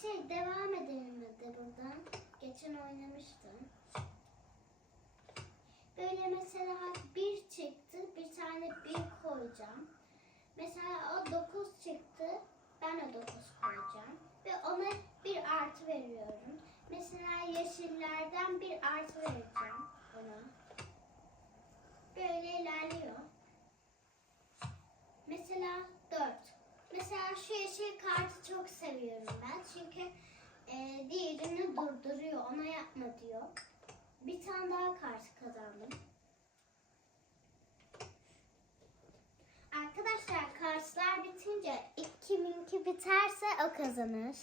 şey devam edelim de buradan. Geçen oynamıştım. Böyle mesela bir çıktı. Bir tane bir koyacağım. Mesela o 9 çıktı. Ben o 9 koyacağım. Ve ona bir artı veriyorum. Mesela yeşillerden bir artı vereceğim ona. Böyle ilerliyor. Mesela 4. Mesela şu yeşil kartı çok seviyorum ben. Çünkü e, diğerini durduruyor. Ona yapma diyor. Bir tane daha kart kazandım. Arkadaşlar kartlar bitince kiminki biterse o kazanır.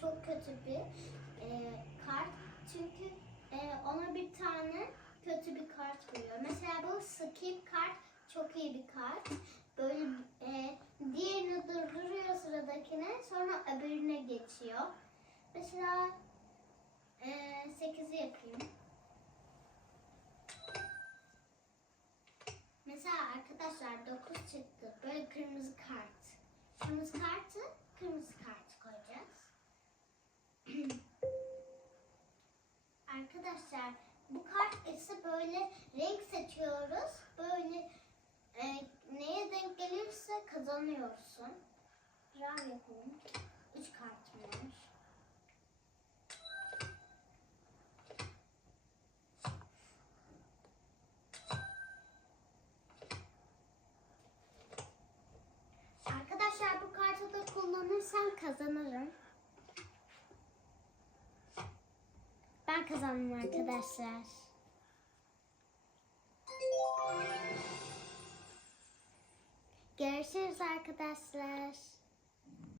Çok kötü bir eee, kart çünkü eee, ona bir tane kötü bir kart veriyor. Mesela bu skip kart çok iyi bir kart. Böyle eee, diğerini durduruyor sıradakine sonra öbürüne geçiyor. Mesela eee 8'i yapayım. Mesela arkadaşlar 9 çıktı. Böyle kırmızı kart. Kırmızı kartı kırmızı kart koyacağız. Arkadaşlar bu kart ise böyle renk seçiyoruz. Böyle e, neye denk gelirse kazanıyorsun. Draw yapalım. 3 kartım var. Arkadaşlar bu kartı da kullanırsam kazanırım. Ben kazandım arkadaşlar. Görüşürüz arkadaşlar.